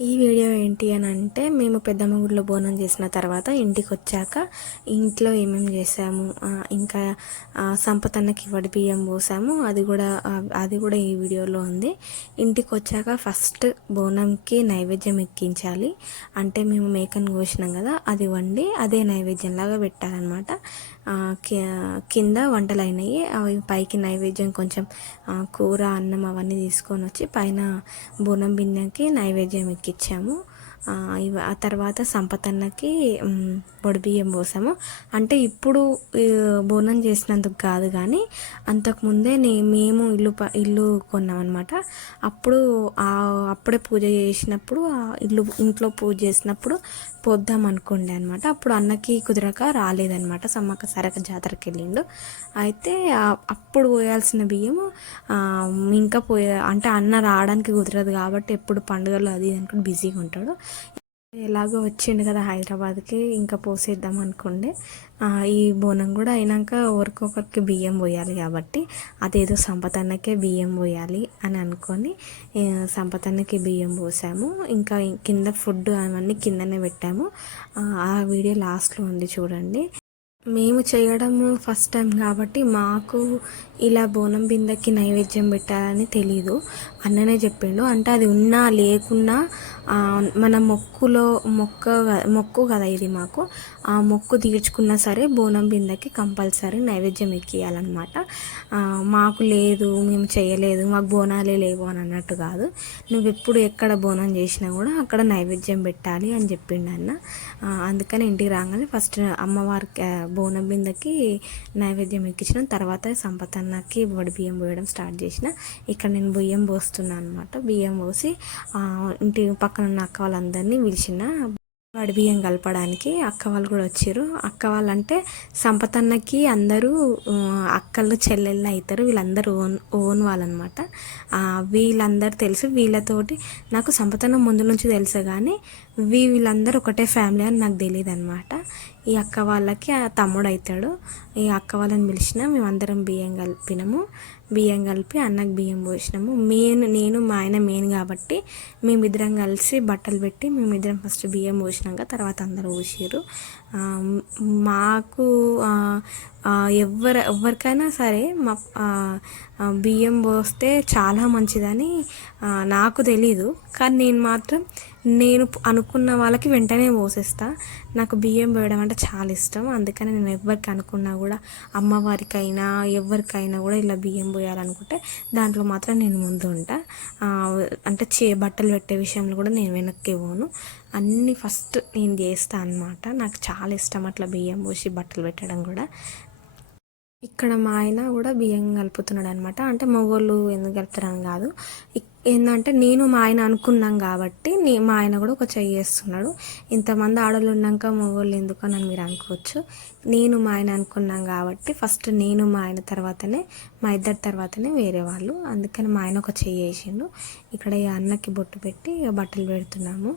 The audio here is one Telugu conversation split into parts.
ఈ వీడియో ఏంటి అని అంటే మేము పెద్దమ్మ గుడిలో బోనం చేసిన తర్వాత ఇంటికి వచ్చాక ఇంట్లో ఏమేమి చేసాము ఇంకా సంపతన్నకి వడి బియ్యం పోసాము అది కూడా అది కూడా ఈ వీడియోలో ఉంది. ఇంటికి వచ్చాక ఫస్ట్ బోనంకి నైవేద్యం ఎక్కించాలి. అంటే మేము మేకను కోసినాం కదా అది వండి అదే నైవేద్యంలాగా పెట్టాలన్నమాట. కింద వంటలు అయినాయి అవి పైకి నైవేద్యం కొంచెం కూర అన్నం అవన్నీ తీసుకొని వచ్చి పైన బోనం బిన్నెకి నైవేద్యం ఎక్కి ఇచ్చాము. ఆ తర్వాత సంపతన్నకి మ్, బియ్యం పోసాము. అంటే ఇప్పుడు బోనం చేసినందుకు కాదు కానీ అంతకుముందే నే మేము ఇల్లు ప ఇల్లు కొన్నామన్నమాట. అప్పుడు అప్పుడే పూజ చేసినప్పుడు ఆ ఇల్లు ఇంట్లో పూజ చేసినప్పుడు పోద్దాం అనుకోండి అనమాట అప్పుడు అన్నకి కుదరక రాలేదనమాట సమ్మక్క సరక జాతరకి వెళ్ళిండు. అయితే అప్పుడు పోయాల్సిన బియ్యం ఇంకా పోయే అంటే అన్న రావడానికి కుదరదు కాబట్టి ఎప్పుడు పండుగలు అది ఇది అనుకుంటే బిజీగా ఉంటాడు. ఎలాగో వచ్చిండు కదా హైదరాబాద్కి ఇంకా పోసేద్దాం అనుకోండి. ఈ బోనం కూడా అయినాక ఒకరికొకరికి బియ్యం పోయాలి కాబట్టి అదేదో సంపతన్నకే బియ్యం పోయాలి అని అనుకొని సంపతన్నకి బియ్యం పోసాము. ఇంకా కింద ఫుడ్ అవన్నీ కిందనే పెట్టాము. ఆ వీడియో లాస్ట్లో ఉంది చూడండి. మేము చేయడము ఫస్ట్ టైం కాబట్టి మాకు ఇలా బోనం బిందెకి నైవేద్యం పెట్టాలని తెలీదు. అన్ననే చెప్పిండు. అంటే అది ఉన్నా లేకున్నా మన మొక్కులో మొక్క మొక్కు కదా ఇది మాకు. ఆ మొక్కు తీర్చుకున్నా సరే బోనం బిందెకి కంపల్సరీ నైవేద్యం ఎక్కియాలన్నమాట మాకు లేదు మేము చేయలేదు మాకు బోనాలే లేవు అని అన్నట్టు కాదు. నువ్వు ఎప్పుడు ఎక్కడ బోనం చేసినా కూడా అక్కడ నైవేద్యం పెట్టాలి అని చెప్పిండు అన్న. అందుకని ఇంటికి రాగానే ఫస్ట్ అమ్మవారికి బోనం బిందకి నైవేద్యం ఎక్కించిన తర్వాత సంపతన్నకి వడి బియ్యం పోయడం స్టార్ట్ చేసిన. ఇక్కడ నేను బియ్యం పోస్తున్నాను అనమాట బియ్యం పోసి ఇంటి పక్కన ఉన్న అక్క వాళ్ళందరినీ పిలిచిన. వడి బియ్యం కలపడానికి అక్క వాళ్ళు కూడా వచ్చారు. అక్క వాళ్ళంటే సంపతన్నకి అందరూ అక్కలు చెల్లెళ్ళు అవుతారు. వీళ్ళందరూ ఓన్ ఓన్ వాళ్ళనమాట వీళ్ళందరూ తెలుసు వీళ్ళతోటి నాకు సంపతన ముందు నుంచి తెలుసు కానీ వీ వీళ్ళందరూ ఒకటే ఫ్యామిలీ అని నాకు తెలియదు అనమాట ఈ అక్క వాళ్ళకి ఆ తమ్ముడు అవుతాడు ఈ అక్క వాళ్ళని పిలిచిన మేమందరం బియ్యం కలిపినాము. బియ్యం కలిపి అన్నకు బియ్యం పోసినాము. మెయిన్ నేను మా ఆయన మెయిన్ కాబట్టి మేమిద్దరం కలిసి బట్టలు పెట్టి మేమిద్దరం ఫస్ట్ బియ్యం పోసినాక తర్వాత అందరూ పోసారు మాకు ఎవరు ఎవరికైనా సరే మా బియ్యం పోస్తే చాలా మంచిదని నాకు తెలీదు. కానీ నేను మాత్రం నేను అనుకున్న వాళ్ళకి వెంటనే పోసేస్తా. నాకు బియ్యం పోయడం అంటే చాలా ఇష్టం. అందుకని నేను ఎవరికి అనుకున్నా కూడా అమ్మవారికైనా ఎవరికైనా కూడా ఇలా బియ్యం పోయాలనుకుంటే దాంట్లో మాత్రం నేను ముందు ఉంటా. అంటే చే బట్టలు పెట్టే విషయంలో కూడా నేను వెనక్కి పోను. అన్నీ ఫస్ట్ నేను చేస్తా అనమాట నాకు చాలా ఇష్టం అట్లా బియ్యం పోసి బట్టలు పెట్టడం కూడా. ఇక్కడ మా ఆయన కూడా బియ్యం కలుపుతున్నాడు అనమాట అంటే మగోళ్ళు ఎందుకు కలుపుతారని కాదు. ఏంటంటే ఏందంటే నేను మా ఆయన అనుకున్నాం కాబట్టి నే మా ఆయన కూడా ఒక చెయ్యి వేస్తున్నాడు. ఇంతమంది ఆడవాళ్ళు ఉన్నాక మగోళ్ళు ఎందుకు అని మీరు అనుకోవచ్చు. నేను మా ఆయన అనుకున్నాం కాబట్టి ఫస్ట్ నేను మా ఆయన తర్వాతనే మా ఇద్దరి తర్వాతనే వేరే వాళ్ళు. అందుకని మా ఆయన ఒక చెయ్యి వేసిండు. ఇక్కడ ఈ అన్నకి బొట్టు పెట్టి ఇక బట్టలు పెడుతున్నాము.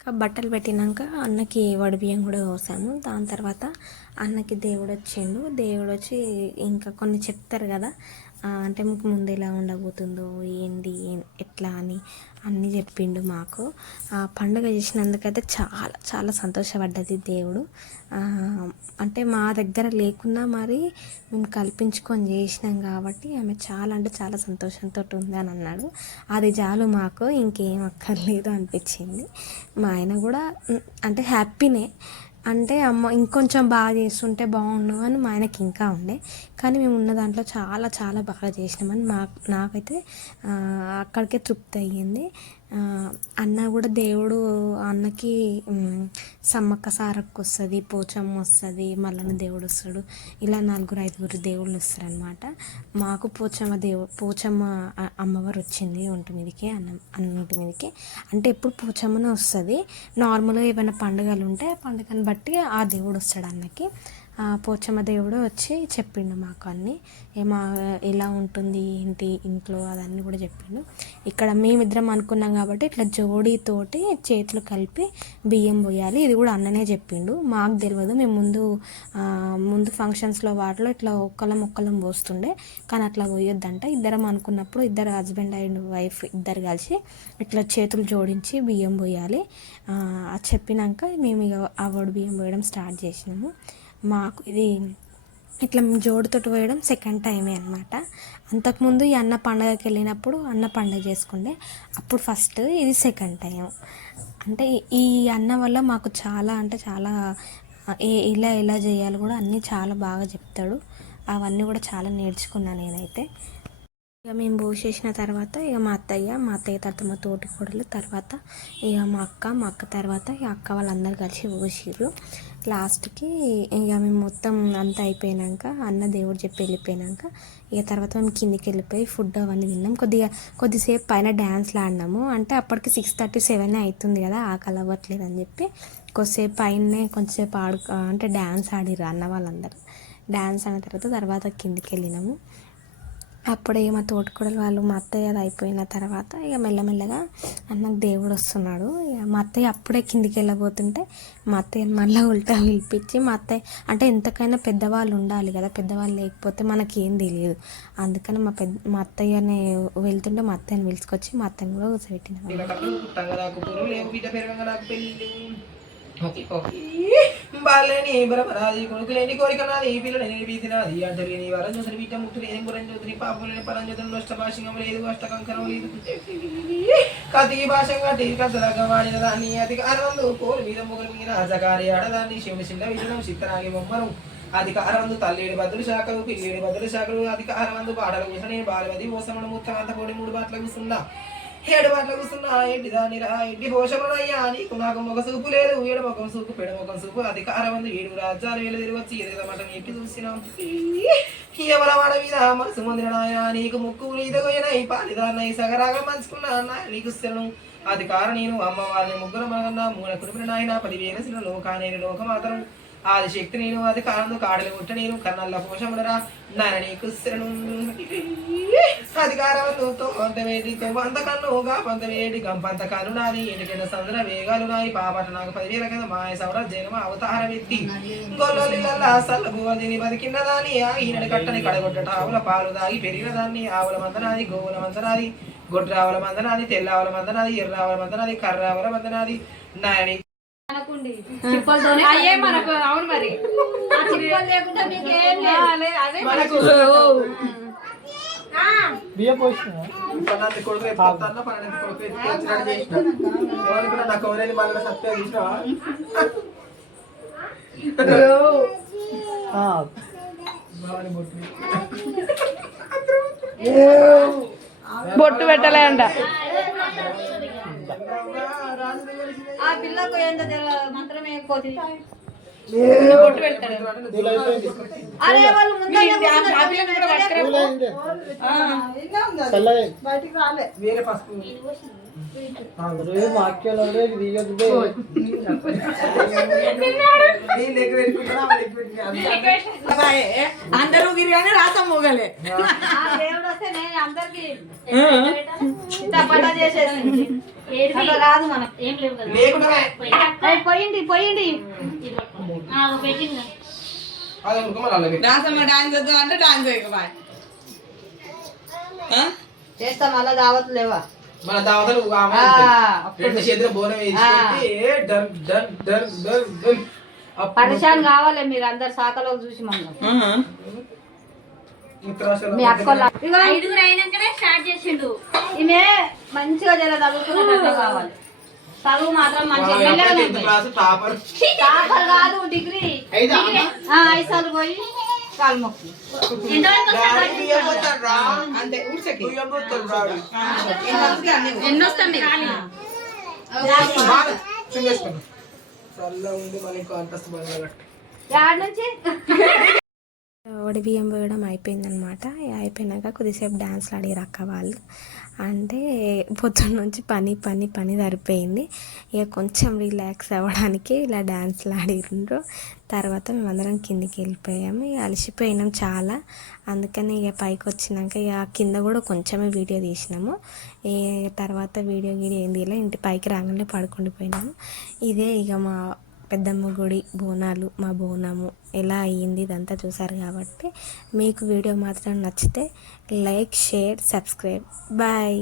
ఇంకా బట్టలు పెట్టినాక అన్నకి వడిబియ్యం కూడా పోసాము. దాని తర్వాత అన్నకి దేవుడు వచ్చిండు దేవుడు వచ్చి ఇంకా కొన్ని చెప్తారు కదా అంటే మీకు ముందు ఎలా ఉండబోతుందో ఏంటి ఎట్లా అని అన్నీ చెప్పిండు మాకు. ఆ పండుగ చేసినందుకైతే చాలా చాలా సంతోషపడ్డది దేవుడు. అంటే మా దగ్గర లేకున్నా మరి మేము కల్పించుకొని చేసినాం కాబట్టి ఆమె చాలా అంటే చాలా సంతోషంతో ఉంది అని అన్నాడు. అది చాలు మాకు ఇంకేం అక్కర్లేదు అనిపించింది. మా ఆయన కూడా అంటే హ్యాపీనే. అంటే అమ్మ ఇంకొంచెం బాగా చేస్తుంటే బాగుండు అని మా ఆయనకి ఇంకా ఉండే. కానీ మేము ఉన్న దాంట్లో చాలా చాలా బాగా చేసినామని మా నాకైతే అక్కడికే తృప్తి అయ్యింది. అన్న కూడా దేవుడు అన్నకి సమ్మక్క సారక్క వస్తుంది పోచమ్మ వస్తుంది మల్లన్న దేవుడు వస్తాడు. ఇలా నలుగురు ఐదుగురు దేవుళ్ళు వస్తారనమాట మాకు పోచమ్మ దేవు పోచమ్మ అమ్మవారు వచ్చింది ఒంటి మీదకి అన్నం అన్నింటి మీదకి. అంటే ఎప్పుడు పోచమ్మనే వస్తుంది. నార్మల్గా ఏమైనా పండుగలు ఉంటే ఆ పండుగను బట్టి ఆ దేవుడు వస్తాడు అన్నకి. పోచమ్మ దేవుడు వచ్చి చెప్పిండు మాకు అన్నీ ఏమా ఎలా ఉంటుంది ఏంటి ఇంట్లో అదన్నీ కూడా చెప్పిండు. ఇక్కడ మేమిద్దరం అనుకున్నాం కాబట్టి ఇట్లా జోడీతోటి చేతులు కలిపి బియ్యం పోయాలి. ఇది కూడా అన్ననే చెప్పిండు. మాకు తెలియదు మేము ముందు ముందు ఫంక్షన్స్లో వాటిలో ఇట్లా ఒక్కలం ఒక్కలం పోస్తుండే. కానీ అట్లా పోయొద్దంట. ఇద్దరం అనుకున్నప్పుడు ఇద్దరు హస్బెండ్ అండ్ వైఫ్ ఇద్దరు కలిసి ఇట్లా చేతులు జోడించి బియ్యం పోయాలి. అది చెప్పినాక మేము ఇక ఆ వడి బియ్యం పోయడం స్టార్ట్ చేసినాము. మాకు ఇది ఇట్లా జోడుతోటి పోయడం సెకండ్ టైమే అనమాట అంతకుముందు ఈ అన్న పండగకి వెళ్ళినప్పుడు అన్న పండగ చేసుకుండే. అప్పుడు ఫస్ట్ ఇది సెకండ్ టైం అంటే ఈ అన్న వల్ల మాకు చాలా అంటే చాలా ఏ ఇలా ఎలా చేయాలి కూడా అన్నీ చాలా బాగా చెప్తాడు. అవన్నీ కూడా చాలా నేర్చుకున్నాను నేనైతే. ఇక మేము పోసేసిన తర్వాత ఇక మా అత్తయ్య మా అత్తయ్య తర్వాత మా తోటి కోడలు తర్వాత ఇక మా అక్క మా అక్క తర్వాత ఇక అక్క వాళ్ళందరూ కలిసి పోసిర్రు లాస్ట్కి ఇక మేము మొత్తం అంతా అయిపోయినాక అన్న దేవుడు చెప్పి వెళ్ళిపోయినాక ఇక తర్వాత మేము కిందికి వెళ్ళిపోయి ఫుడ్ అవన్నీ తిన్నాం. కొద్దిగా కొద్దిసేపు పైన డ్యాన్స్లు ఆడినాము అంటే అప్పటికి సిక్స్ థర్టీ సెవెన్ అవుతుంది కదా ఆకలి అవ్వట్లేదు అని చెప్పి కొద్దిసేపు పైన కొంచెంసేపు ఆడు అంటే డ్యాన్స్ ఆడిర్రు అన్న వాళ్ళందరూ. డ్యాన్స్ ఆడిన తర్వాత తర్వాత కిందికి వెళ్ళినాము. అప్పుడే మా తోటకూడలు వాళ్ళు మా అత్తయ్య అది అయిపోయిన తర్వాత ఇక మెల్లమెల్లగా అన్నకు దేవుడు వస్తున్నాడు. ఇక మా అత్తయ్య అప్పుడే కిందికి వెళ్ళబోతుంటే మా అత్తయ్య మళ్ళీ ఉల్టా పిలిపించి మా అత్తయ్య అంటే ఎంతకైనా పెద్దవాళ్ళు ఉండాలి కదా పెద్దవాళ్ళు లేకపోతే మనకేం తెలియదు. అందుకని మా పెద్ద మా అత్తయ్యని వెళ్తుంటే మా అత్తయ్యని పిలుచుకొచ్చి మా అత్తయ్యని కూడా కూర్చోబెట్టినాం బాలేని బ్రహ్మరాజి కొడుకు లేని కోరిక నాది పిల్లలు నేను బీతినాది అంటే వరం చూసిన బిడ్డ ముక్తులు ఏం గురం చూతుని పాపం పరం చూతుని నష్ట భాషంగం లేదు అష్ట కంకరం లేదు కతి భాషంగా టీ కథలగా వాడిన దాన్ని అధికారంలో కోరి మీద ముగ్గురు మీద అజకారి ఆడదాన్ని శివుని చిన్న విజయం చిత్తనాగి బొమ్మను అధికారమందు తల్లేడు బదులు శాఖలు పిల్లేడు బదులు శాఖలు అధికారమందు పాడలు కూర్చొని బాలవది ఓసమను ముత్తమంత కోడి మూడు బాట్ల కూర్చున్నా ఏడు పట్ల కూర్చున్నా ఏంటి దాని రా ఏంటి హోషమనయ్యా? నీకు నాకు ఒక సూపు లేదు. ఏడు మొగం సూపు పెడ మొగం సూపు. ఉంది ఏడు రాజ్యాలు వేలు తిరిగి వచ్చి ఎదుగుద మాట ఎట్టి చూసినాం. కేవల వాడ మీద మనసు పొందిన నాయన నీకు ముక్కు నీదగోయనై పాలిదాన్నై సగరాగా మంచుకున్నా అన్న నీకు స్థిరను అధికార నేను అమ్మవారిని ముగ్గురు మగన్న మూల కుటుంబ నాయన పదివేల శిల లోకానేని లోకమాతరం. ఆది శక్తి నేను అది కారణం కాడలు ముట్ట నేను కన్నల్ల పోషముడరా. నరణి కుశను శరణు అధికారవంతో అంత వేడి అంత కన్నుగా పంత వేడి గంపంత కను నాది. ఎన్నికైన సందర వేగాలు నాయి. పాపట నాకు పదివేల కింద మాయ సవర జనమ అవతార వ్యక్తి. గొల్లొల్లిల్ల సల్ల బతికిన దాన్ని ఈనడి కట్టని కడగొట్టట ఆవుల పాలు దాగి పెరిగిన దాన్ని ఆవుల మందనాది గోవుల మందనాది గొడ్రావుల మందనాది తెల్లావుల మందనాది ఎర్రావుల మందనాది కర్రావుల మందనాది. నాయని అయ్యే మనకు అవును మరి. ఆ చిప్పలు లేకుండా మీకు ఏం లేదు అదే మనకు. బియ్యం పోసిన. పన్నెండు కొడుకు ఎత్తుకొస్తాను పన్నెండు కొడుకు ఎత్తుకొచ్చినట్టు చేసిన. ఎవరు కూడా నాకు ఎవరైనా మళ్ళీ సత్యం చూసినావా? భవాని బొట్టు పెట్టలే అంట. పిల్లకు ఎంత మంత్రమే కోతి. అరే వాళ్ళు ముందే బయటికి రాలే. వేరే పసుపు అందరూ గిరిగానే రాత మోగలే ఆ దేవుడు వస్తే నేను అందరికి తప్పటా రాదు మనకు ఏం లేవు కదా లేకుండా అయ్ పోయింది పోయింది రాసమ్మ డాన్స్ వద్దు అంటే డాన్స్ చేస్తా మళ్ళా దావత్ లేవా? మన దావతలు రెండు చేతులు బోనం వేసి పరిశాన్ కావాలి మీరు అందరు శాఖలో చూసి మనం మీ అక్కల ఐదుగురు అయినాకనే స్టార్ట్ చేసిండు. ఈమె మంచిగా జర చదువుకున్నట్టు కావాలి. చదువు మాత్రం మంచిగా టాపర్. కాదు డిగ్రీ. ఐదు సార్లు పోయి. కాలు మొక్కు. అంతే ఊడ్చకి. ఎన్ని వస్తాయి వడి బియ్యం పోయడం అయిపోయిందనమాట అయిపోయినాక కొద్దిసేపు డ్యాన్స్లు ఆడిరు అక్క వాళ్ళు. అంటే పొద్దున్న నుంచి పని పని పని సరిపోయింది. ఇక కొంచెం రిలాక్స్ అవ్వడానికి ఇలా డ్యాన్స్లు ఆడిండ్రు తర్వాత మేమందరం కిందికి వెళ్ళిపోయాము. ఇక అలసిపోయినాం చాలా. అందుకని ఇక పైకి వచ్చినాక ఇక కింద కూడా కొంచెమే వీడియో తీసినాము. ఈ తర్వాత వీడియో గీడియో ఏం తీయలే ఇంటి పైకి రాగానే పడుకుండిపోయినాము. ఇదే ఇక మా పెద్దమ్మ గుడి బోనాలు మా బోనము ఎలా అయ్యింది ఇదంతా చూసారు కాబట్టి మీకు వీడియో మాత్రం నచ్చితే like share subscribe. Bye.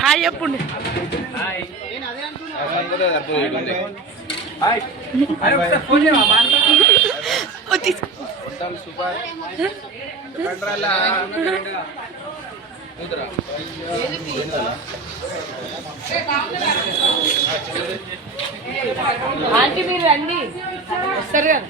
Hi చెప్పండి ఆంటీ మీరు రండి. సరే. కదా